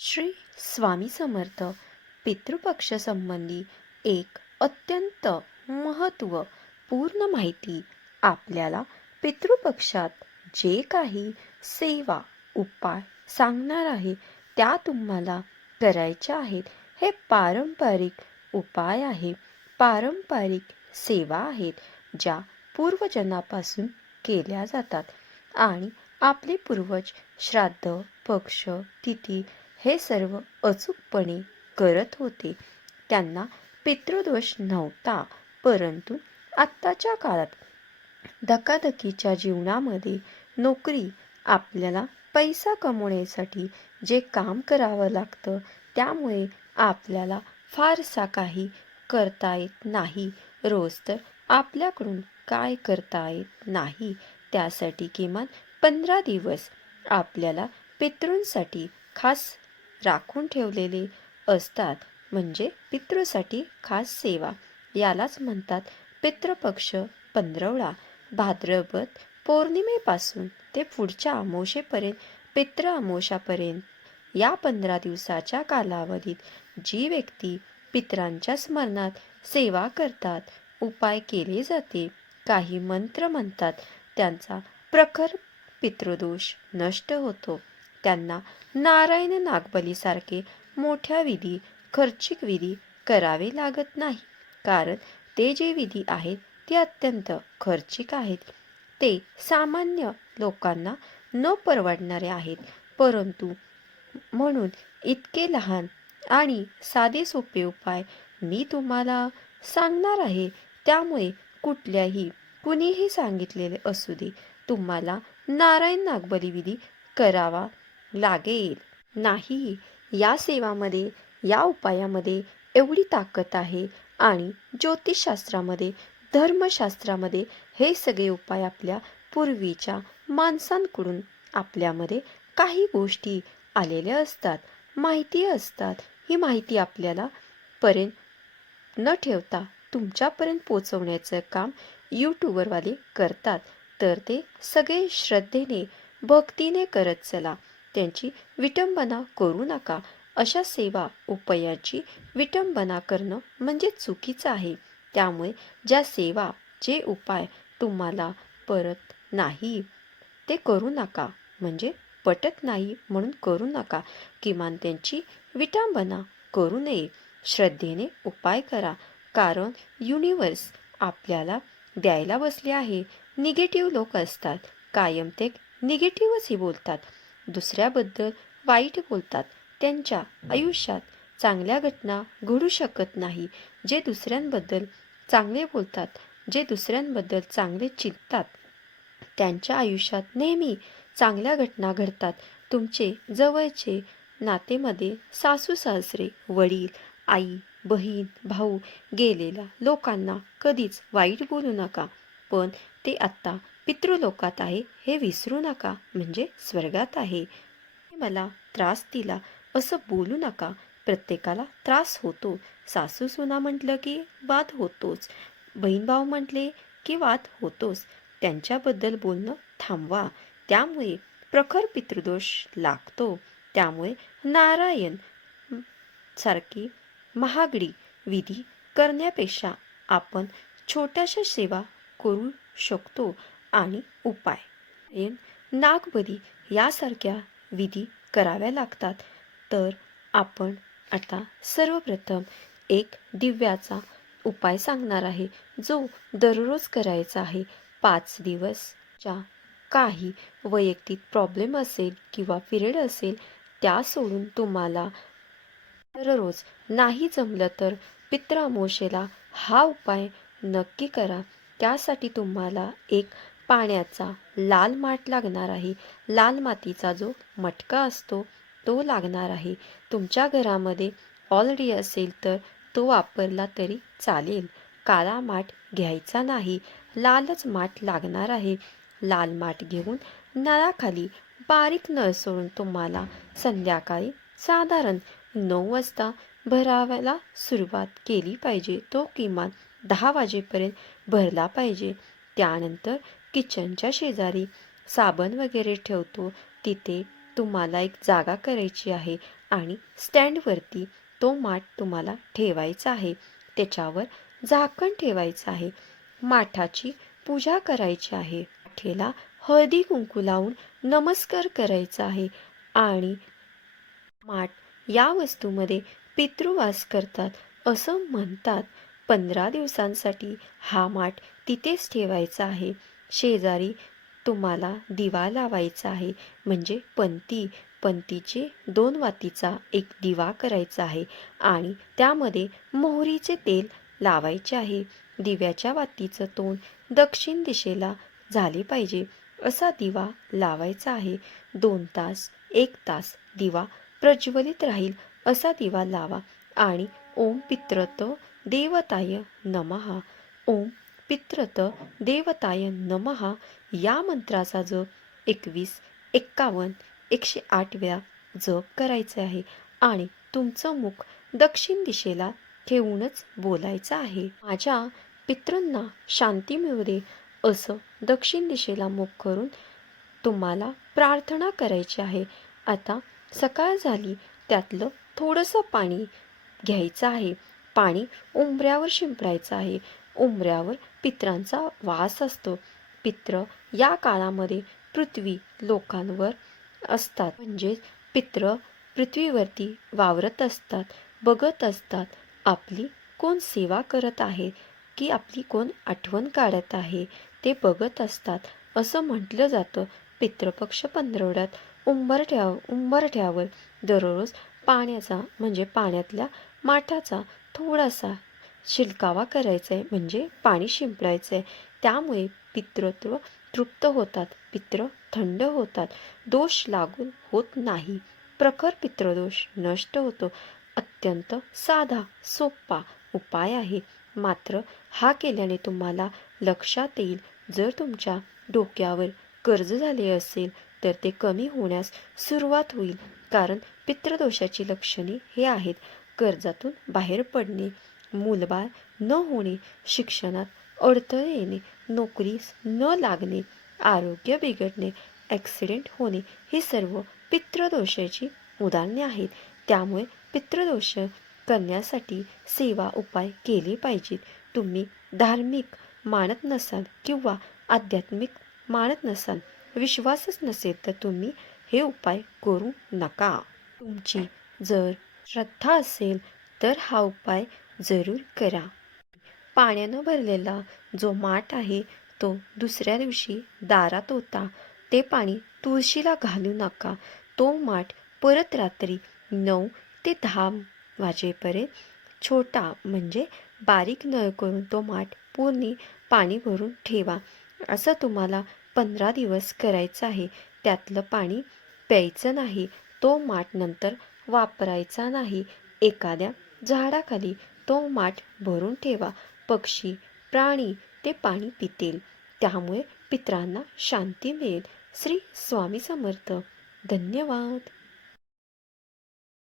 श्री स्वामी समर्थ पितृपक्ष संबंधी एक अत्यंत महत्त्वपूर्ण माहिती आपल्याला पितृपक्षात जे काही सेवा उपाय सांगणार आहे त्या तुम्हाला करायच्या आहेत. हे पारंपरिक उपाय आहे. पारंपरिक सेवा आहेत ज्या पूर्वजनापासून केल्या जातात. आणि आपले पूर्वज श्राद्ध पक्ष तिथी हे सर्व अचूकपणे करत होते. त्यांना पितृदोष नव्हता परंतु आत्ताच्या काळात धकाधकीच्या जीवनामध्ये नोकरी आपल्याला पैसा कमवण्यासाठी जे काम करावं लागतं त्यामुळे आपल्याला फारसा काही करता येत नाही. रोज तर आपल्याकडून काय करता येत नाही त्यासाठी किमान पंधरा दिवस आपल्याला पितृंसाठी खास राखून ठेवलेले असतात. म्हणजे पितृसाठी खास सेवा. यालाच म्हणतात पितृपक्ष पंधरवडा. भाद्रपद पौर्णिमेपासून ते पुढच्या अमोशेपर्यंत पितृ अमोशापर्यंत या पंधरा दिवसाच्या कालावधीत जी व्यक्ती पितरांच्या स्मरणात सेवा करतात उपाय केले जाते काही मंत्र म्हणतात त्यांचा प्रखर पितृदोष नष्ट होतो. त्यांना नारायण नागबलीसारखे मोठ्या विधी खर्चिक विधी करावे लागत नाही. कारण ते जे विधी आहेत ते अत्यंत खर्चिक आहेत. ते सामान्य लोकांना न परवडणारे आहेत. परंतु म्हणून इतके लहान आणि साधे सोपे उपाय मी तुम्हाला सांगणार आहे त्यामुळे कुठल्याही कुणीही सांगितलेले असू दे. तुम्हाला नारायण नागबली विधी करावा लागेल. नाही या सेवामध्ये या उपायामध्ये एवढी ताकद आहे आणि ज्योतिषशास्त्रामध्ये धर्मशास्त्रामध्ये हे सगळे उपाय आपल्या पूर्वीच्या माणसांकडून आपल्यामध्ये काही गोष्टी आलेल्या असतात माहिती असतात. ही माहिती आपल्याला पर्यंत न ठेवता तुमच्यापर्यंत पोचवण्याचं काम यूट्यूबरवाले करतात. तर ते सगळे श्रद्धेने भक्तीने करत चला. त्यांची विटंबना करू नका. अशा सेवा उपायाची विटंबना करणं म्हणजे चुकीचं आहे. त्यामुळे ज्या सेवा जे उपाय तुम्हाला परत नाही ते करू नका. म्हणजे पटत नाही म्हणून करू नका. किमान त्यांची विटंबना करू नये. श्रद्धेने उपाय करा. कारण युनिवर्स आपल्याला द्यायला बसले आहे. निगेटिव्ह लोक असतात. कायम ते निगेटिव्हच ही बोलतात. दुसऱ्याबद्दल वाईट बोलतात. त्यांच्या आयुष्यात चांगल्या घटना घडू शकत नाही. जे दुसऱ्यांबद्दल चांगले बोलतात जे दुसऱ्यांबद्दल चांगले चिंततात त्यांच्या आयुष्यात नेहमी चांगल्या घटना घडतात. तुमचे जवळचे नातेमध्ये सासू सासरे वडील आई बहीण भाऊ गेलेल्या लोकांना कधीच वाईट बोलू नका. पण ते आत्ता पितृलोकात आहे हे विसरू नका म्हणजे स्वर्गात आहे. मला त्रास दिला असं बोलू नका. प्रत्येकाला त्रास होतो. सासू सुना म्हटलं की वाद होतोच. बहीण भाऊ म्हटले की वाद होतोच. त्यांच्याबद्दल बोलणं थांबवा. त्यामुळे प्रखर पितृदोष लागतो. त्यामुळे नारायण सारखी महागडी विधी करण्यापेक्षा आपण छोट्याशा सेवा करू शकतो. आणि उपाय. नागबली यासारख्या विधी कराव्या लागतात. तर आपण आता सर्वप्रथम एक दिव्याचा उपाय सांगणार आहे जो दररोज करायचा आहे. पाच दिवसच्या काही वैयक्तिक प्रॉब्लेम असेल किंवा पिरियड असेल त्या सोडून तुम्हाला दररोज नाही जमलं तर पित्रामोशेला हा उपाय नक्की करा. त्यासाठी तुम्हाला एक पाण्याचा लाल माठ लागणार आहे. लाल मातीचा जो मटका असतो तो लागणार आहे. तुमच्या घरामध्ये ऑलरेडी असेल तर तो वापरला तरी चालेल. काळा माठ घ्यायचा नाही. लालच माठ लागणार आहे. लाल माठ घेऊन नळाखाली बारीक नळ सोडून तुम्हाला संध्याकाळी साधारण नऊ वाजता भरावायला सुरुवात केली पाहिजे. तो किमान दहा वाजेपर्यंत भरला पाहिजे. त्यानंतर किचनच्या शेजारी साबण वगैरे ठेवतो. तिथे तुम्हाला एक जागा करायची आहे आणि स्टँडवरती तो माठ तुम्हाला ठेवायचा आहे. त्याच्यावर झाकण ठेवायचं आहे. माठाची पूजा करायची आहे. माठेला हळदी कुंकू लावून नमस्कार करायचा आहे आणि माठ या वस्तूमध्ये पितृवास करतात असं म्हणतात. पंधरा दिवसांसाठी हा माठ तिथेच ठेवायचा आहे. शेजारी तुम्हाला दिवा लावायचा आहे. म्हणजे पंती पंतीचे दोन वातीचा एक दिवा करायचा आहे आणि त्यामध्ये मोहरीचे तेल लावायचे आहे. दिव्याच्या वातीचं तोंड दक्षिण दिशेला झाले पाहिजे असा दिवा लावायचा आहे. दोन तास एक तास दिवा प्रज्वलित राहील असा दिवा लावा आणि ओम पित्रत देवताय नमहा ओम पित्रत देवताय नमहा या मंत्राचा जप एकवीस एक्कावन्न एकशे आठ वेळा जप करायचे आहे आणि तुमचं मुख दक्षिण दिशेला ठेवूनच बोलायचं आहे. माझ्या पितृंना शांती मिळू दे असं दक्षिण दिशेला मुख करून तुम्हाला प्रार्थना करायची आहे. आता सकाळ झाली त्यातलं थोडंसं पाणी घ्यायचं आहे. पाणी उंबऱ्यावर शिंपडायचं आहे. उंबऱ्यावर पित्रांचा वास असतो. पित्र या काळामध्ये पृथ्वी लोकांवर असतात. म्हणजेच पित्र पृथ्वीवरती वावरत असतात बघत असतात. आपली कोण सेवा करत आहे? की आपली कोण आठवण काढत आहे? ते बघत असतात. असं म्हटलं जातं. पितृपक्ष पंधरवड्यात उंबरठ्या उंबरठ्यावर दररोज पाण्याचा म्हणजे पाण्यातल्या माठाचा थोडासा शिलकावा करायचा आहे म्हणजे पाणी शिंपडायचं आहे त्यामुळे पितृत्व तृप्त होतात पित्र थंड होतात. दोष लागून होत नाही. प्रखर पितृदोष नष्ट होतो. अत्यंत साधा सोपा उपाय आहे. मात्र हा केल्याने तुम्हाला लक्षात येईल जर तुमच्या डोक्यावर कर्ज झाले असेल तर ते कमी होण्यास सुरुवात होईल. कारण पितृदोषाची लक्षणे हे आहेत. कर्जातून बाहेर पडणे मूलबाळ न होणे शिक्षणात अडथळे येणे नोकरीस न लागणे आरोग्य बिघडणे ॲक्सिडेंट होणे ही सर्व पितृदोषाची उदाहरणे आहेत. त्यामुळे पितृदोष करण्यासाठी सेवा उपाय केले पाहिजेत. तुम्ही धार्मिक मानत नसाल किंवा आध्यात्मिक मानत नसाल विश्वासच नसेल तर तुम्ही हे उपाय करू नका. तुमची जर श्रद्धा असेल तर हा उपाय जरूर करा. पाण्यानं भरलेला जो माठ आहे तो दुसऱ्या दिवशी दारात होता. ते पाणी तुळशीला घालू नका. तो माठ परत रात्री नऊ ते दहा वाजेपर्यंत छोटा म्हणजे बारीक नळ करून तो माठ पूर्ण पाणी भरून ठेवा. असं तुम्हाला पंधरा दिवस करायचं आहे. त्यातलं पाणी प्यायचं नाही. तो माठ नंतर वापरायचा नाही. एखाद्या झाडाखाली तो माठ भरून ठेवा. पक्षी प्राणी ते पाणी पितील. त्यामुळे पित्रांना शांती मिळेल. श्री स्वामी समर्थ. धन्यवाद.